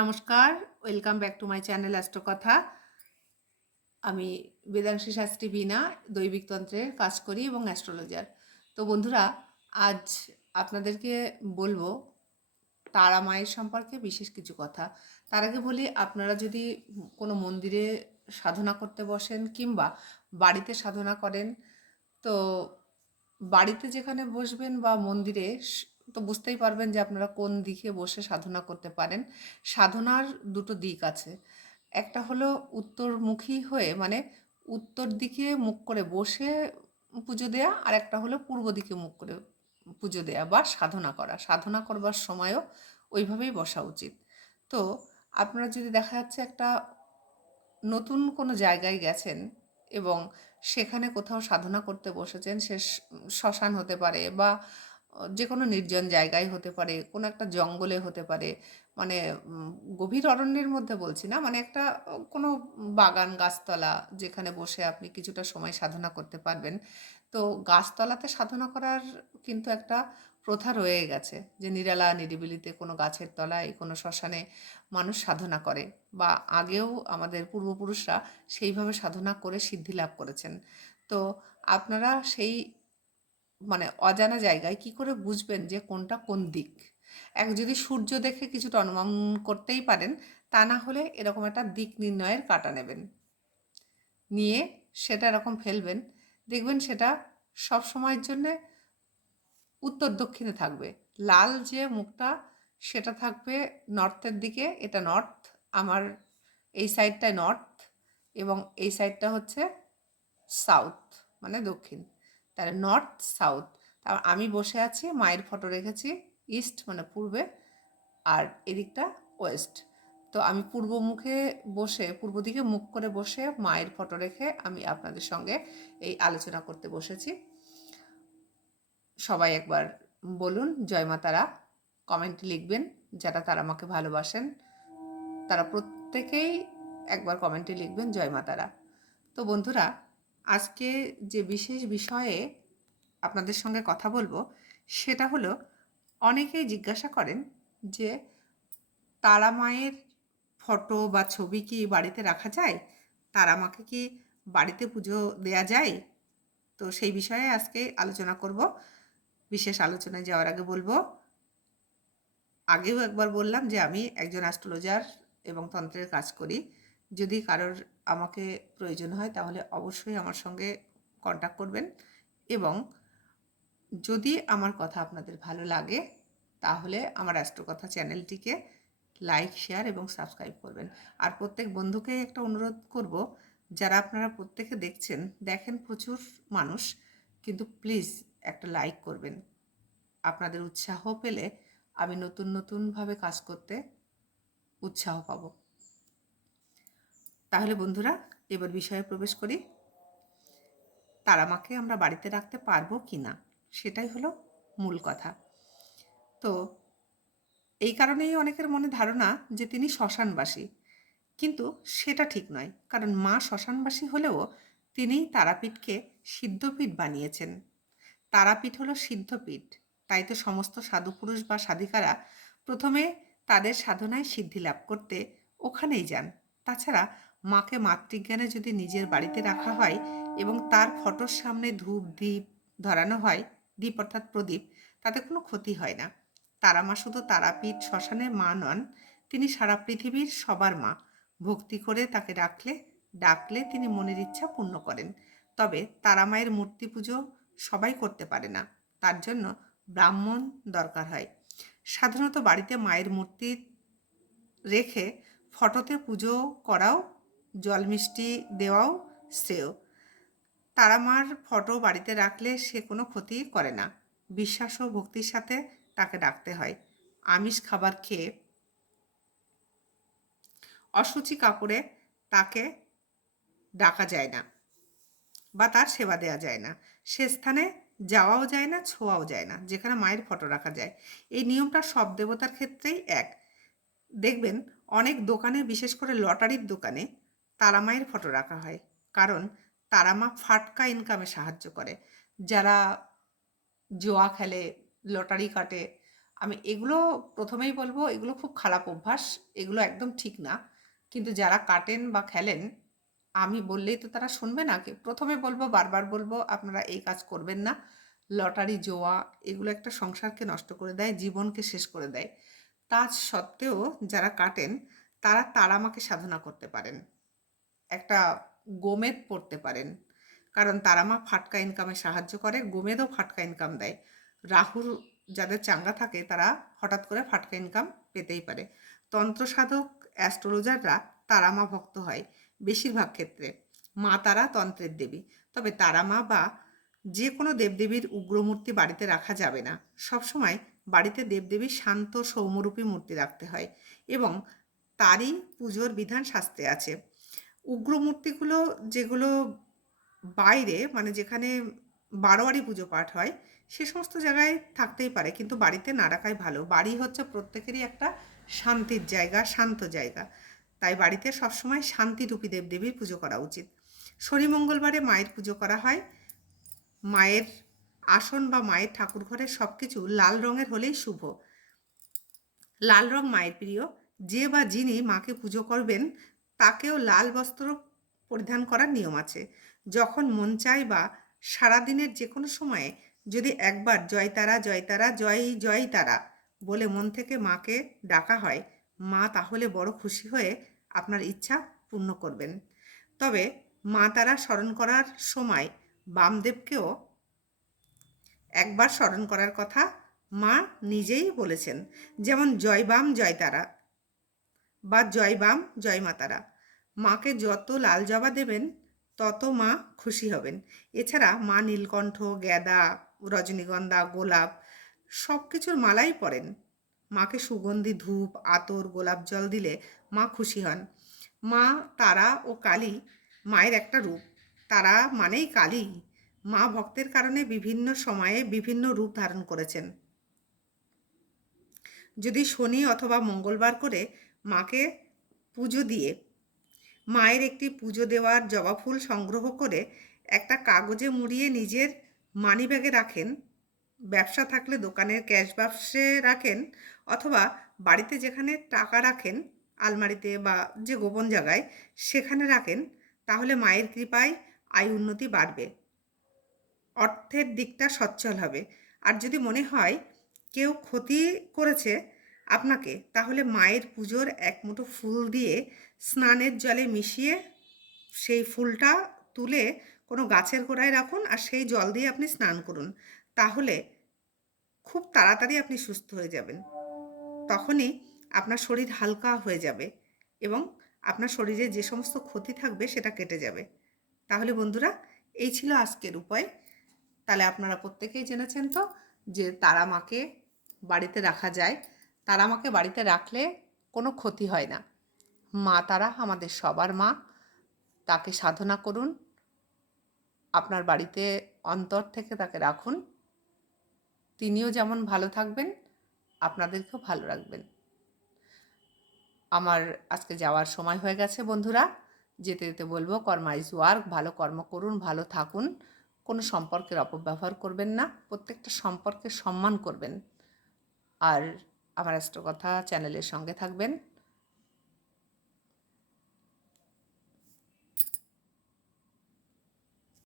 নমস্কার welcome back to my channel Astrokatha আমি বেদাংশী শাস্ত্রী বিনা দৈবিক তন্ত্রের কাজ করি এবং অ্যাস্ট্রোলজার তো বন্ধুরা, আজ আপনাদেরকে বলব তারা মায়ের সম্পর্কে বিশেষ কিছু কথা। তার আগে বলি, আপনারা যদি কোনো মন্দিরে সাধনা করতে বসেন কিংবা বাড়িতে সাধনা করেন, তো বাড়িতে যেখানে বসবেন বা মন্দিরে তো বুঝতেই পারবেন যে আপনারা কোন দিকে বসে সাধনা করতে পারেন। সাধনার দুটো দিক আছে। একটা হলো উত্তরমুখী হয়ে মানে উত্তর দিকে মুখ করে বসে পুজো দেয়া আর একটা হলো পূর্ব দিকে মুখ করে পুজো দেয়া বা সাধনা করা। সাধনা করবার সময়ও ওইভাবেই বসা উচিত। তো আপনারা যদি দেখা যাচ্ছে একটা নতুন কোনো জায়গায় গেছেন এবং সেখানে কোথাও সাধনা করতে বসেছেন, সে শ্মশান হতে পারে বা যে কোনো নির্জন জায়গায় হতে পারে, কোনো একটা জঙ্গলে হতে পারে মানে গভীর অরণ্যের মধ্যে বলছি না মানে একটা, কোনো বাগান, গাছতলা যেখানে বসে আপনি কিছুটা সময় সাধনা করতে পারবেন। তো গাছতলাতে সাধনা করার কিন্তু একটা প্রথা রয়ে গেছে যে নিরালা, নিরিবিলিতে কোনো গাছের তলায়, কোনো শ্মশানে মানুষ সাধনা করে বা আগেও আমাদের পূর্বপুরুষরা সেইভাবে সাধনা করে সিদ্ধি লাভ করেছেন। তো আপনারা সেই মানে অজানা জায়গায় কি করে বুঝবেন যে কোনটা কোন দিক? এক যদি সূর্য দেখে কিছুটা অনুমান করতেই পারেন, তা না হলে এরকম একটা দিক নির্ণয়ের কাটা নেবেন। নিয়ে সেটা এরকম ফেলবেন, দেখবেন সেটা সব সময়ের জন্যে উত্তর দক্ষিণে থাকবে। লাল যে মুখটা, সেটা থাকবে নর্থের দিকে, এটা নর্থ, আমার এই সাইডটায় নর্থ এবং এই সাইডটা হচ্ছে সাউথ মানে দক্ষিণ। তাহলে নর্থ সাউথ তার আমি বসে আছি, মায়ের ফটো রেখেছি ইস্ট মানে পূর্বে, আর এদিকটা ওয়েস্ট তো আমি পূর্ব মুখে বসে, পূর্ব দিকে মুখ করে বসে মায়ের ফটো রেখে আমি আপনাদের সঙ্গে এই আলোচনা করতে বসেছি। সবাই একবার বলুন, জয় মা তারা কমেন্টে লিখবেন যারা তারা আমাকে ভালোবাসেন। তারা প্রত্যেকেই একবার কমেন্টে লিখবেন, জয় মা তারা। তো বন্ধুরা আজকে যে বিশেষ বিষয়ে আপনাদের সঙ্গে কথা বলব, সেটা হলো অনেকেই জিজ্ঞাসা করেন যে, তারা মায়ের ফটো বা ছবি কি বাড়িতে রাখা যায়? তারা মাকে কি বাড়িতে পুজো দেয়া যায়? তো সেই বিষয়ে আজকে আলোচনা করব। বিশেষ আলোচনায় যাওয়ার আগে বলব, আগেও একবার বললাম যে আমি একজন অ্যাস্ট্রোলজার এবং তন্ত্রের কাজ করি। যদি কারোর আমাকে প্রয়োজন হয়, তাহলে অবশ্যই আমার সঙ্গে কন্ট্যাক্ট করবেন। এবং যদি আমার কথা আপনাদের ভালো লাগে, তাহলে আমার অ্যাস্ট্রোকথা চ্যানেলটিকে লাইক শেয়ার এবং সাবস্ক্রাইব করবেন। আর প্রত্যেক বন্ধুকে একটা অনুরোধ করব, যারা আপনারা প্রত্যেকে দেখছেন, দেখেন প্রচুর মানুষ, কিন্তু প্লিজ একটা লাইক করবেন। আপনাদের উৎসাহ পেলে আমি নতুন নতুনভাবে কাজ করতে উৎসাহ পাব। তাহলে বন্ধুরা, এবার বিষয়ে প্রবেশ করি। তারামাকে আমরা বাড়িতে রাখতে পারব কি না, সেটাই হলো মূল কথা। তো এই কারণেই অনেকের মনে ধারণা যে তিনি শ্মশানবাসী। কিন্তু সেটা ঠিক নয়, কারণ মা শ্মশানবাসী হলেও তিনি তারাপীঠকে সিদ্ধপীঠ বানিয়েছেন। তারাপীঠ হলো সিদ্ধপীঠ, তাই তো সমস্ত সাধুপুরুষ বা সাধিকারা প্রথমে তাদের সাধনায় সিদ্ধি লাভ করতে ওখানেই যান। তাছাড়া মাকে মাতৃজ্ঞানে যদি নিজের বাড়িতে রাখা হয় এবং তার ফটোর সামনে ধূপ দ্বীপ ধরানো হয় দ্বীপ অর্থাৎ প্রদীপ, তাতে কোনো ক্ষতি হয় না। তারা মা শুধু তারাপীঠ শ্মশানের মা নন, তিনি সারা পৃথিবীর সবার মা। ভক্তি করে তাকে ডাকলে ডাকলে তিনি মনের ইচ্ছা পূর্ণ করেন। তবে তারা মায়ের মূর্তি পুজো সবাই করতে পারে না, তার জন্য ব্রাহ্মণ দরকার হয়। সাধারণত বাড়িতে মায়ের মূর্তি রেখে ফটোতে পুজো করাও জল মিষ্টি দেওয়াও শ্রেয়। তারা মার ফটো বাড়িতে রাখলে সে কোনো ক্ষতি করে না। বিশ্বাস ও ভক্তির সাথে তাকে ডাকতে হয়। আমিষ খাবার খেয়ে অসুচি কাপড়ে তাকে ডাকা যায় না বা তার সেবা দেওয়া যায় না। সে স্থানে যাওয়াও যায় না, ছোঁয়াও যায় না, যেখানে মায়ের ফটো রাখা যায়। এই নিয়মটা সব দেবতার ক্ষেত্রেই এক। দেখবেন, অনেক দোকানে, বিশেষ করে লটারির দোকানে তারা মায়ের ফটো রাখা হয়। কারণ তারা মা ফাটকা ইনকামে সাহায্য করে। যারা জোয়া খেলে, লটারি কাটে, আমি এগুলো প্রথমেই বলব, এগুলো খুব খারাপ অভ্যাস, এগুলো একদম ঠিক না। কিন্তু যারা কাটেন বা খেলেন, আমি বললেই তো তারা শুনবে না। কি প্রথমে বলব, বারবার বলব, আপনারা এই কাজ করবেন না। লটারি, জোয়া, এগুলো একটা সংসারকে নষ্ট করে দেয়, জীবনকে শেষ করে দেয়। তা সত্ত্বেও যারা কাটেন তারা তারা তারামাকে সাধনা করতে পারেন। একটা গোমেদ পড়তে পারেন। কারণ তারামা ফাটকা ইনকামে সাহায্য করে, গোমেদও ফাটকা ইনকাম দেয়। রাহুল যাদের চাঙ্গা থাকে, তারা হঠাৎ করে ফাটকা ইনকাম পেতেই পারে। তন্ত্র সাধক অ্যাস্ট্রোলজাররা তারামা ভক্ত হয় বেশিরভাগ ক্ষেত্রে। মা তারা তন্ত্রের দেবী। তবে তারামা বা যে কোনো দেবদেবীর উগ্রমূর্তি বাড়িতে রাখা যাবে না। সবসময় বাড়িতে দেবদেবীর শান্ত সৌম্যরূপী মূর্তি রাখতে হয় এবং তারই পুজোর বিধান শাস্তে আছে। উগ্রমূর্তিগুলো যেগুলো বাইরে মানে যেখানে বারোয়ারি পুজো পাঠ হয়, সে সমস্ত জায়গায় থাকতেই পারে। কিন্তু বাড়িতে না রাখাই ভালো। বাড়ি হচ্ছে প্রত্যেকেরই একটা শান্তির জায়গা, শান্ত জায়গা। তাই বাড়িতে সবসময় শান্তিরূপী দেবদেবীর পুজো করা উচিত। শনি মঙ্গলবারে মায়ের পুজো করা হয়। মায়ের আসন বা মায়ের ঠাকুর ঘরে সব কিছু লাল রঙের হলেই শুভ। লাল রং মায়ের প্রিয়। যে বা যিনি মাকে পুজো করবেন তাকেও লাল বস্ত্র পরিধান করার নিয়ম আছে। যখন মন চায় বা সারাদিনের যে কোনো সময়ে যদি একবার জয় তারা জয় তারা, জয় জয় তারা বলে মন থেকে মাকে ডাকা হয়, মা তাহলে বড় খুশি হয়ে আপনার ইচ্ছা পূর্ণ করবেন। তবে মা তারা স্মরণ করার সময় বামদেবকেও একবার স্মরণ করার কথা মা নিজেই বলেছেন, যেমন জয় বাম, জয় তারা বা জয় বাম, জয় মাতারা মাকে যত লাল জবা দেবেন, তত মা খুশি হবেন। এছাড়া মা নীলকণ্ঠ, গ্যাদা, রজনীগন্ধা, গোলাপ সব কিছুর মালাই পরেন। মাকে সুগন্ধি, ধূপ, আতর, গোলাপ জল দিলে মা খুশি হন। মা, তারা ও কালী মায়ের একটা রূপ। তারা মানেই কালী। মা ভক্তের কারণে বিভিন্ন সময়ে বিভিন্ন রূপ ধারণ করেছেন। যদি শনি অথবা মঙ্গলবার করে মাকে পুজো দিয়ে মায়ের একটি পুজো দেওয়ার জবা ফুল সংগ্রহ করে একটা কাগজে মুড়িয়ে নিজের মানি ব্যাগে রাখেন। ব্যবসা থাকলে দোকানের ক্যাশ বাক্সে রাখেন অথবা বাড়িতে যেখানে টাকা রাখেন, আলমারিতে বা যে গোপন জায়গায় সেখানে রাখেন, তাহলে মায়ের কৃপায় আয় উন্নতি বাড়বে। অর্থের দিকটা সচ্ছল হবে। আর যদি মনে হয় কেউ ক্ষতি করেছে আপনাকে তাহলে মায়ের পুজোর এক মুঠো ফুল দিয়ে স্নানের জলে মিশিয়ে সেই ফুলটা তুলে কোনো গাছের গোড়ায় রাখুন আর সেই জল দিয়ে আপনি স্নান করুন। তাহলে খুব তাড়াতাড়ি আপনি সুস্থ হয়ে যাবেন। তখনই আপনার শরীর হালকা হয়ে যাবে এবং আপনার শরীরে যে সমস্ত ক্ষতি থাকবে সেটা কেটে যাবে। তাহলে বন্ধুরা, এই ছিল আজকের উপায়। তাহলে আপনারা প্রত্যেকেই জেনেছেন তো যে তারা মাকে বাড়িতে রাখা যায়। তারা আমাকে বাড়িতে রাখলে কোনো ক্ষতি হয় না। মা তারা আমাদের সবার মা। তাকে সাধনা করুন। আপনার বাড়িতে অন্তর থেকে তাকে রাখুন। তিনিও যেমন ভালো থাকবেন, আপনাদেরকেও ভালো রাখবেন। আমার আজকে যাওয়ার সময় হয়ে গেছে বন্ধুরা। যেতে যেতে বলব, কর্মা ইজ ওয়ার্ক। ভালো কর্ম করুন, ভালো থাকুন। কোনো সম্পর্কের অপব্যবহার করবেন না। প্রত্যেকটা সম্পর্কে সম্মান করবেন। আর আমার কথা চ্যানেলের সঙ্গে থাকবেন।